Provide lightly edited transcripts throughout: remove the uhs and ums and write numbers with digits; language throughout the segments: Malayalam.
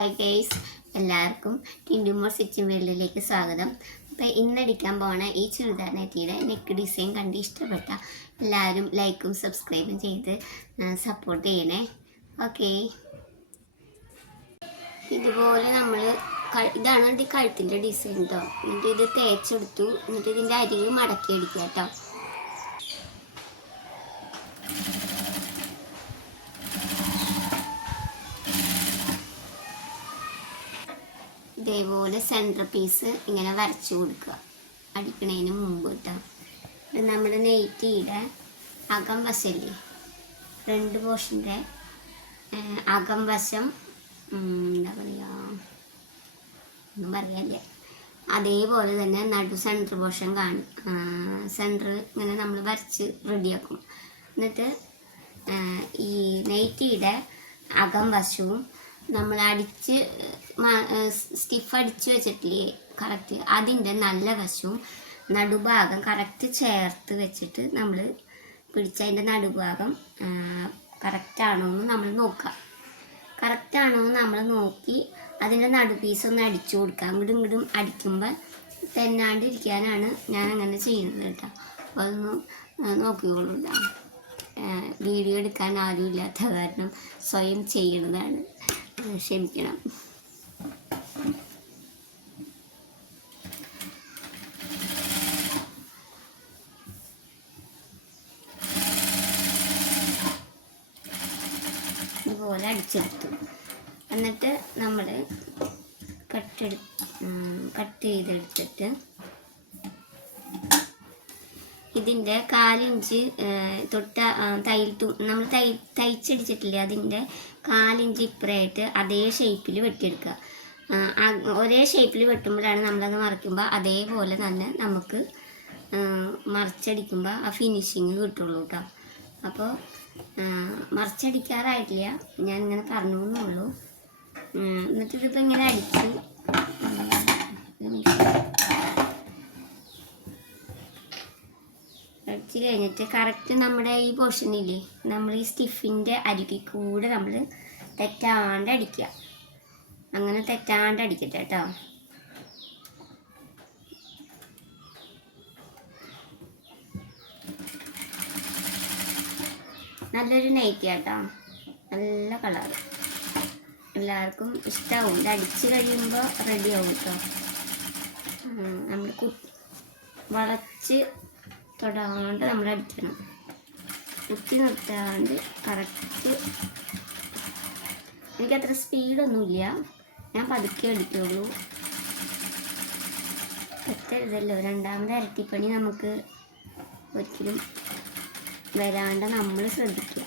ഹായ് ഗൈസ്, എല്ലാവർക്കും ടിൻഡുമോർ സ്റ്റിച്ചിങ് വേൾഡിലേക്ക് സ്വാഗതം. അപ്പോൾ ഇന്നടിക്കാൻ പോണ ഈ ചുരിദാർ നെറ്റിയുടെ നെക്ക് ഡിസൈൻ കണ്ട് ഇഷ്ടപ്പെട്ട എല്ലാവരും ലൈക്കും സബ്സ്ക്രൈബും ചെയ്ത് സപ്പോർട്ട് ചെയ്യണേ. ഓക്കെ, ഇതുപോലെ നമ്മൾ ഇതാണ് ഈ കഴുത്തിൻ്റെ ഡിസൈൻ കേട്ടോ. എന്നിട്ട് ഇത് തേച്ചെടുത്തു. എന്നിട്ട് ഇതിൻ്റെ അരികെ മടക്കി അടിക്കുക കേട്ടോ. ഇതേപോലെ സെൻറ്റർ പീസ് ഇങ്ങനെ വരച്ചു കൊടുക്കുക അടിക്കണതിന് മുമ്പ് കേട്ടോ. ഇത് നമ്മുടെ നെയ്റ്റിയുടെ അകം വശമില്ലേ, ഫ്രണ്ട് പോർഷൻ്റെ അകം വശം എന്താ പറയുക, ഒന്നും പറയാല്ലേ, അതേപോലെ തന്നെ നടു സെൻറ്റർ പോർഷൻ സെൻറ്റർ ഇങ്ങനെ നമ്മൾ വരച്ച് റെഡിയാക്കും. എന്നിട്ട് ഈ നെയ്റ്റിയുടെ അകം വശവും നമ്മൾ അടിച്ച് സ്റ്റിഫ് അടിച്ച് വെച്ചിട്ടില്ലേ കറക്റ്റ്, അതിൻ്റെ നല്ല വശവും നടുഭാഗം കറക്റ്റ് ചേർത്ത് വെച്ചിട്ട് നമ്മൾ പിടിച്ചതിൻ്റെ നടുഭാഗം കറക്റ്റാണോ എന്ന് നമ്മൾ നോക്കുക. കറക്റ്റാണോ എന്ന് നമ്മൾ നോക്കി അതിൻ്റെ നടുപീസൊന്ന് അടിച്ചു കൊടുക്കുക. അങ്ങോട്ടും ഇങ്ങോട്ടും അടിക്കുമ്പോൾ തെന്നാണ്ടിരിക്കാനാണ് ഞാൻ അങ്ങനെ ചെയ്യുന്നത് കേട്ടോ. അപ്പോൾ അതൊന്ന് നോക്കിക്കോളൂ. വീഡിയോ എടുക്കാൻ ആരും ഇല്ലാത്ത കാരണം സ്വയം ചെയ്യുന്നതാണ്, ക്ഷമിക്കണം. ഇതുപോലെ അടിച്ചെടുത്തു. എന്നിട്ട് നമ്മൾ കട്ട് ചെയ്തെടുത്തിട്ട് ഇതിൻ്റെ 1/4 ഇഞ്ച് തൊട്ട നമ്മൾ തയ്ച്ചടിച്ചിട്ടില്ലേ, അതിൻ്റെ 1/4 ഇഞ്ച് ഇപ്പുറമായിട്ട് അതേ ഷേപ്പിൽ വെട്ടിയെടുക്കുക. ഒരേ ഷേപ്പിൽ വെട്ടുമ്പോഴാണ് നമ്മളത് മറിക്കുമ്പോൾ അതേപോലെ തന്നെ നമുക്ക് മറിച്ചടിക്കുമ്പോൾ ആ ഫിനിഷിങ് കിട്ടുള്ളൂ കേട്ടോ. അപ്പോൾ മറിച്ചടിക്കാറായിട്ടില്ല, ഞാനിങ്ങനെ പറഞ്ഞു എന്നുള്ളൂ. എന്നിട്ടിതിപ്പോൾ ഇങ്ങനെ അടിച്ചു കഴിഞ്ഞിട്ട് കറക്റ്റ് നമ്മുടെ ഈ പോർഷനില്ലേ, നമ്മൾ ഈ സ്റ്റിഫിൻ്റെ അരികിൽ കൂടെ നമ്മൾ തെറ്റാണ്ട് അടിക്കുക. അങ്ങനെ തെറ്റാണ്ട് അടിക്കട്ടെ കേട്ടോ. നല്ലൊരു നൈറ്റി കേട്ടോ, നല്ല കളർ, എല്ലാവർക്കും ഇഷ്ടമാവും. ഇത് അടിച്ച് കഴിയുമ്പോൾ റെഡി ആവും കേട്ടോ. നമ്മൾ വളച്ച് തൊടാണ്ട് നമ്മൾ അടിക്കണം, കുത്തി നിർത്താണ്ട് കറക്റ്റ്. എനിക്കത്ര സ്പീഡൊന്നുമില്ല, ഞാൻ പതുക്കെ അടിക്കുള്ളൂ. എത്തരുതല്ലോ, രണ്ടാമത് ഇരട്ടിപ്പണി നമുക്ക് ഒരിക്കലും വരാണ്ട് നമ്മൾ ശ്രദ്ധിക്കുക.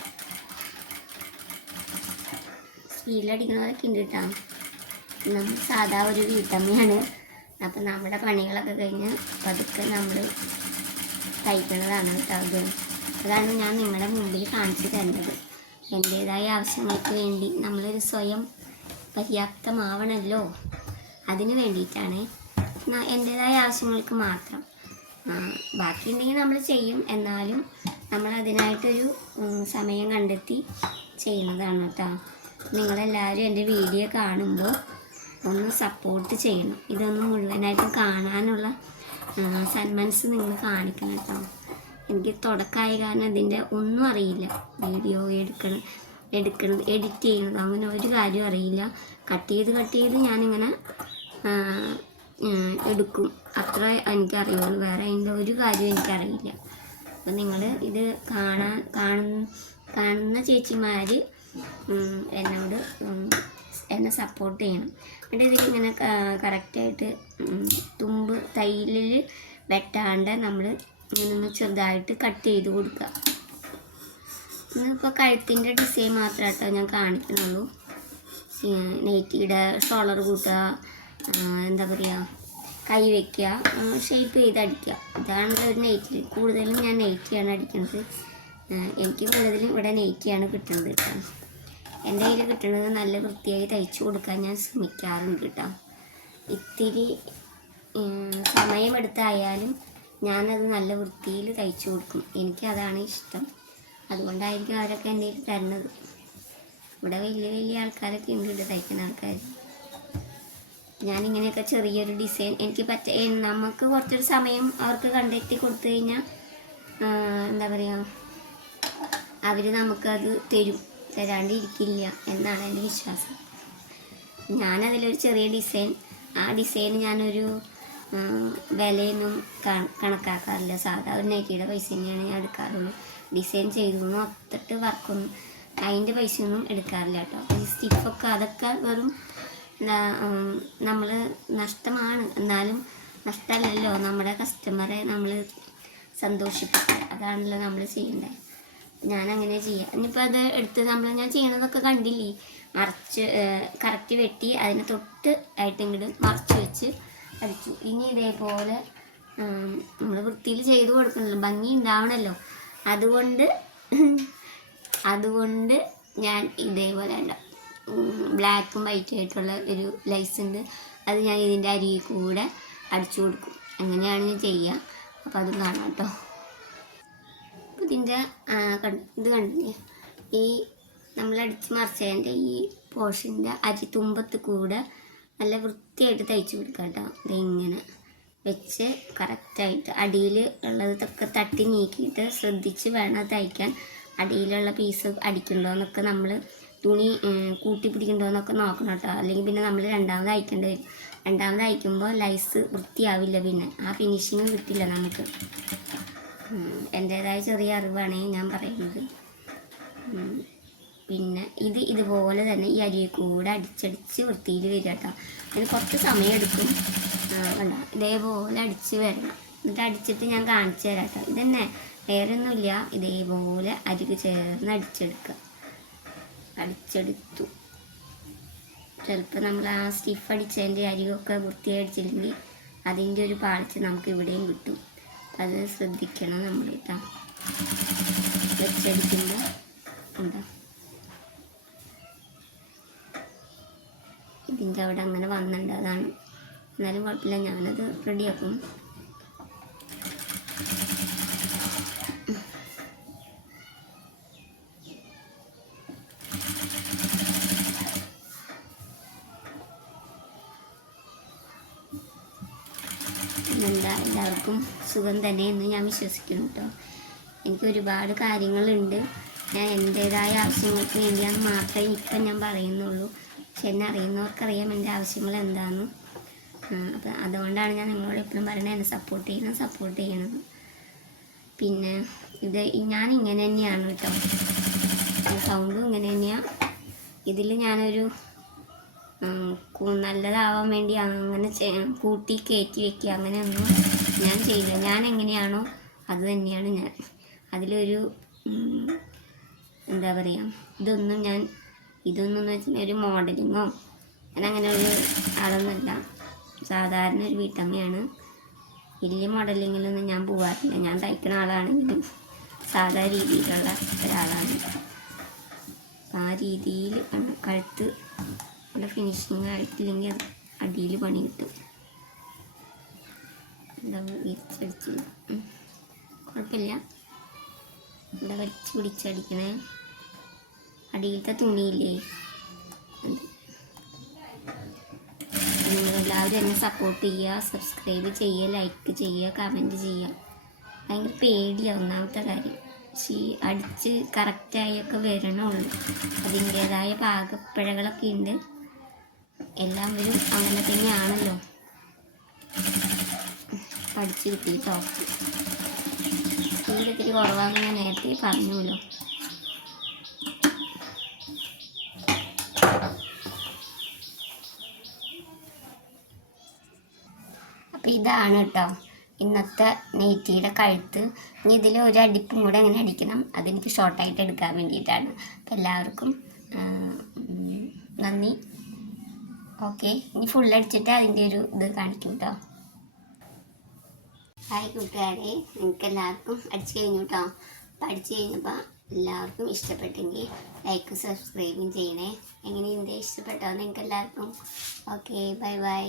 സ്പീഡിലടിക്കുന്നതൊക്കെ ഉണ്ട് കേട്ടോ. നമ്മൾ സാധാ ഒരു വീട്ടമ്മയാണ്, അപ്പം നമ്മുടെ പണികളൊക്കെ കഴിഞ്ഞ് പതുക്കെ നമ്മൾ തയ്ക്കുന്നതാണ് കേട്ടോ. അതാണ് ഞാൻ നിങ്ങളുടെ മുമ്പിൽ കാണിച്ചു തരുന്നത്. എൻ്റേതായ ആവശ്യങ്ങൾക്ക് വേണ്ടി നമ്മളൊരു സ്വയം പര്യാപ്തമാവണമല്ലോ, അതിന് വേണ്ടിയിട്ടാണ്. എൻ്റേതായ ആവശ്യങ്ങൾക്ക് മാത്രം, ബാക്കി ഉണ്ടെങ്കിൽ നമ്മൾ ചെയ്യും. എന്നാലും നമ്മൾ അതിനായിട്ടൊരു സമയം കണ്ടെത്തി ചെയ്യുന്നതാണ് കേട്ടോ. നിങ്ങളെല്ലാവരും എൻ്റെ വീഡിയോ കാണുമ്പോൾ ഒന്ന് സപ്പോർട്ട് ചെയ്യണം. ഇതൊന്ന് മുഴുവനായിട്ട് കാണാനുള്ള സന്മനസ് നിങ്ങൾ കാണിക്കണം കേട്ടോ. എനിക്ക് തുടക്കമായ കാരണം ഇതിൻ്റെ ഒന്നും അറിയില്ല. വീഡിയോ എടുക്കണത് എഡിറ്റ് ചെയ്യുന്നത് അങ്ങനെ ഒരു കാര്യം അറിയില്ല. കട്ട് ചെയ്ത് ഞാനിങ്ങനെ എടുക്കും, അത്ര എനിക്കറിയുള്ളൂ. വേറെ അതിൻ്റെ ഒരു കാര്യം എനിക്കറിയില്ല. അപ്പം നിങ്ങൾ ഇത് കാണുന്ന ചേച്ചിമാർ എന്നോട് എന്നെ സപ്പോർട്ട് ചെയ്യണം. എന്നിട്ട് ഇതിലിങ്ങനെ കറക്റ്റായിട്ട് തുമ്പ് തയ്യലിൽ വെട്ടാണ്ട് നമ്മൾ ഇങ്ങനെ ഒന്ന് ചെറുതായിട്ട് കട്ട് ചെയ്ത് കൊടുക്കുക. ഇന്നിപ്പോൾ കഴുത്തിൻ്റെ ഡിസൈൻ മാത്രമേ കേട്ടോ ഞാൻ കാണിക്കുന്നുള്ളൂ. നെയ്റ്റിയുടെ ഷോളർ കൂട്ടുക, എന്താ പറയുക, കൈ വയ്ക്കുക, ഷേപ്പ് ചെയ്ത് അടിക്കുക. ഇതാണ് ഒരു നെയ്റ്റി. കൂടുതലും ഞാൻ നെയ്റ്റിയാണ് അടിക്കുന്നത്. എനിക്ക് കൂടുതലും ഇവിടെ നെയ്റ്റിയാണ് കിട്ടുന്നത് കേട്ടോ. എൻ്റെ കയ്യിൽ കിട്ടുന്നത് നല്ല വൃത്തിയായി തയ്ച്ചു കൊടുക്കാൻ ഞാൻ ശ്രമിക്കാറുണ്ട് കേട്ടോ. ഇത്തിരി സമയമെടുത്തായാലും ഞാനത് നല്ല വൃത്തിയിൽ തയ്ച്ചു കൊടുക്കും. എനിക്കതാണ് ഇഷ്ടം. അതുകൊണ്ടായിരിക്കും അവരൊക്കെ എൻ്റെ കയ്യിൽ തരുന്നത്. ഇവിടെ വലിയ വലിയ ആൾക്കാരൊക്കെ ഉണ്ട്, തയ്ക്കുന്ന ആൾക്കാർ. ഞാനിങ്ങനെയൊക്കെ ചെറിയൊരു ഡിസൈൻ എനിക്ക് നമുക്ക് കുറച്ചൊരു സമയം അവർക്ക് കണ്ടെത്തി കൊടുത്തു കഴിഞ്ഞാൽ എന്താ പറയുക, അവർ നമുക്കത് തരാണ്ടിരിക്കില്ല എന്നാണ് എൻ്റെ വിശ്വാസം. ഞാനതിലൊരു ചെറിയ ഡിസൈൻ, ആ ഡിസൈൻ ഞാനൊരു വിലയൊന്നും കണക്കാക്കാറില്ല. സാധാ ഒരു നൈറ്റിയുടെ പൈസ തന്നെയാണ് ഞാൻ എടുക്കാറുള്ളൂ. ഡിസൈൻ ചെയ്തൊന്നും ഒത്തിട്ട് വർക്കൊന്നും അതിൻ്റെ പൈസയൊന്നും എടുക്കാറില്ല കേട്ടോ. ഈ സ്റ്റിഫൊക്കെ അതൊക്കെ വെറും നമ്മൾ നഷ്ടമാണ്, എന്നാലും നഷ്ടമല്ലല്ലോ. നമ്മുടെ കസ്റ്റമറെ നമ്മൾ സന്തോഷിപ്പിക്കുക, അതാണല്ലോ നമ്മൾ ചെയ്യേണ്ടത്. ഞാനങ്ങനെ ചെയ്യാം. ഇനിയിപ്പോൾ അത് എടുത്ത് ഞാൻ ചെയ്യണതൊക്കെ കണ്ടില്ലേ, മറിച്ച് കറക്റ്റ് വെട്ടി അതിന് തൊട്ട് ആയിട്ട് ഇങ്ങോട്ട് മറിച്ച് വെച്ച് അടിച്ചു. ഇനി ഇതേപോലെ നമ്മൾ വൃത്തിയിൽ ചെയ്ത് കൊടുക്കണല്ലോ, ഭംഗി ഉണ്ടാവണമല്ലോ. അതുകൊണ്ട് ഞാൻ ഇതേപോലെ ബ്ലാക്കും വൈറ്റും ആയിട്ടുള്ള ഒരു ലൈസ് ഉണ്ട്, അത് ഞാൻ ഇതിൻ്റെ അരിയിൽ കൂടെ അടിച്ചു കൊടുക്കും. അങ്ങനെയാണ് ഞാൻ ചെയ്യുക. അപ്പോൾ അതും കാണാം കേട്ടോ. അപ്പോൾ ഇതിൻ്റെ ഇത് കണ്ടില്ലേ, ഈ നമ്മളടിച്ച് മറിച്ചതിൻ്റെ ഈ പോർഷൻ്റെ അരിത്തുമ്പത്ത് കൂടെ നല്ല വൃത്തിയായിട്ട് തയ്ച്ച് കൊടുക്കാം കേട്ടോ. ഇതിങ്ങനെ വെച്ച് കറക്റ്റായിട്ട് അടിയിൽ ഉള്ളതൊക്കെ തട്ടി നീക്കിയിട്ട് ശ്രദ്ധിച്ച് വേണം തയ്ക്കാൻ. അടിയിലുള്ള പീസ് അടിക്കണ്ടോ എന്നൊക്കെ നമ്മൾ തുണി കൂട്ടി പിടിക്കണ്ടോ എന്നൊക്കെ നോക്കണം കേട്ടോ. അല്ലെങ്കിൽ പിന്നെ നമ്മൾ രണ്ടാമത് അയക്കേണ്ടി വരും. രണ്ടാമത് അയക്കുമ്പോൾ ലൈസ് വൃത്തിയാവില്ല, പിന്നെ ആ ഫിനിഷിങ് കിട്ടില്ല നമുക്ക്. എൻ്റേതായ ചെറിയ അറിവാണ് ഞാൻ പറയുന്നത്. പിന്നെ ഇതുപോലെ തന്നെ ഈ അരിയിൽ കൂടെ അടിച്ചടിച്ച് വൃത്തിയിൽ വരിക കേട്ടോ. അതിന് കുറച്ച് സമയം എടുക്കും. കണ്ടോ, ഇതേപോലെ അടിച്ച് വരണം. എന്നിട്ട് അടിച്ചിട്ട് ഞാൻ കാണിച്ചു തരാം കേട്ടോ. ഇതന്നെ, വേറെ ഒന്നുമില്ല. ഇതേപോലെ അരിക്ക് ചേർന്ന് അടിച്ചെടുത്തു. ചിലപ്പോൾ നമ്മൾ ആ സ്റ്റിഫ് അടിച്ചതിൻ്റെ അരിയൊക്കെ വൃത്തിയായി അടിച്ചില്ലെങ്കിൽ അതിൻ്റെ ഒരു പാളിച്ച് നമുക്ക് ഇവിടെയും കിട്ടും. അത് ശ്രദ്ധിക്കണം നമ്മൾ കേട്ടോ. വെച്ചടിക്കുമ്പോൾ എന്താ ഇതിൻ്റെ അവിടെ അങ്ങനെ വന്നിട്ടുണ്ട്, അതാണ്. എന്നാലും കുഴപ്പമില്ല, ഞാനത് റെഡിയാക്കും. എല്ലാവർക്കും സുഖം തന്നെ എന്ന് ഞാൻ വിശ്വസിക്കുന്നു കേട്ടോ. എനിക്ക് ഒരുപാട് കാര്യങ്ങളുണ്ട്. ഞാൻ എൻ്റേതായ ആവശ്യങ്ങൾക്ക് വേണ്ടിയാണ് മാത്രമേ ഇപ്പം ഞാൻ പറയുന്നുള്ളൂ. പക്ഷെ എന്നെ അറിയുന്നവർക്കറിയാം എൻ്റെ ആവശ്യങ്ങൾ എന്താണെന്ന്. അപ്പം അതുകൊണ്ടാണ് ഞാൻ നിങ്ങളോട് എപ്പോഴും പറയുന്നത്, എന്നെ സപ്പോർട്ട് ചെയ്യണം. പിന്നെ ഞാൻ ഇങ്ങനെ തന്നെയാണ് കേട്ടോ, സൗണ്ടും ഇങ്ങനെ തന്നെയാണ്. ഇതിൽ ഞാനൊരു നല്ലതാവാൻ വേണ്ടി അങ്ങനെ കൂട്ടി കയറ്റി വയ്ക്കുക അങ്ങനെയൊന്നും ഞാൻ ചെയ്യില്ല. ഞാൻ എങ്ങനെയാണോ അത് തന്നെയാണ് ഞാൻ. അതിലൊരു എന്താ പറയുക, ഇതൊന്നും എന്ന് വെച്ചാൽ ഒരു മോഡലിങ്ങോ ഞാനങ്ങനെ ഒരു ആളൊന്നുമല്ല. സാധാരണ ഒരു വീട്ടമ്മയാണ്. വലിയ മോഡലിങ്ങിലൊന്നും ഞാൻ പോകാറില്ല. ഞാൻ തയ്ക്കുന്ന ആളാണെങ്കിലും സാധാ രീതിയിലുള്ള ഒരാളാണ്. ആ രീതിയിൽ കഴുത്ത് നല്ല ഫിനിഷിങ് ആയിട്ടില്ലെങ്കിൽ അത് അടിയിൽ പണി കിട്ടും. എന്താ വിരിച്ചടിച്ച് കുഴപ്പമില്ല. എന്താ വലിച്ച് പിടിച്ചടിക്കണേ, അടിയിലത്തെ തുണിയില്ലേ അത്. നിങ്ങളെല്ലാവരും എന്നെ സപ്പോർട്ട് ചെയ്യുക, സബ്സ്ക്രൈബ് ചെയ്യുക, ലൈക്ക് ചെയ്യുക, കമൻറ്റ് ചെയ്യുക. ഭയങ്കര പേടിയാണ് ഒന്നാമത്തെ കാര്യം. പക്ഷേ അടിച്ച് കറക്റ്റായൊക്കെ വരണമുള്ളൂ. അതിൻ്റേതായ പാകപ്പിഴകളൊക്കെ ഉണ്ട്. എല്ലാവരും അങ്ങനെ തന്നെയാണല്ലോ. പഠിച്ച് കിട്ടി ടോപ്പ് ഇത്തിരി കുറവാണെന്ന് ഞാൻ നേരത്തെ പറഞ്ഞല്ലോ. അപ്പം ഇതാണ് കേട്ടോ ഇന്നത്തെ നെയ്റ്റിയുടെ കഴുത്ത്. ഇനി ഇതിൽ ഒരു അടിപ്പും കൂടെ അങ്ങനെ അടിക്കണം, അതെനിക്ക് ഷോർട്ടായിട്ട് എടുക്കാൻ വേണ്ടിയിട്ടാണ്. അപ്പം എല്ലാവർക്കും നന്ദി. ഓക്കെ, ഇനി ഫുള്ളടിച്ചിട്ട് അതിൻ്റെ ഒരു ഇത് കാണിക്കും കേട്ടോ. ഹായ് കൂട്ടുകാരെ, നിങ്ങൾക്ക് എല്ലാവർക്കും അടിച്ച് കഴിഞ്ഞു കേട്ടോ. അപ്പം അടിച്ച് കഴിഞ്ഞപ്പോൾ എല്ലാവർക്കും ഇഷ്ടപ്പെട്ടെങ്കിൽ ലൈക്കും സബ്സ്ക്രൈബും ചെയ്യണേ. എങ്ങനെയുണ്ട്, ഇഷ്ടപ്പെട്ടോ നിങ്ങൾക്ക് എല്ലാവർക്കും? Okay, bye bye.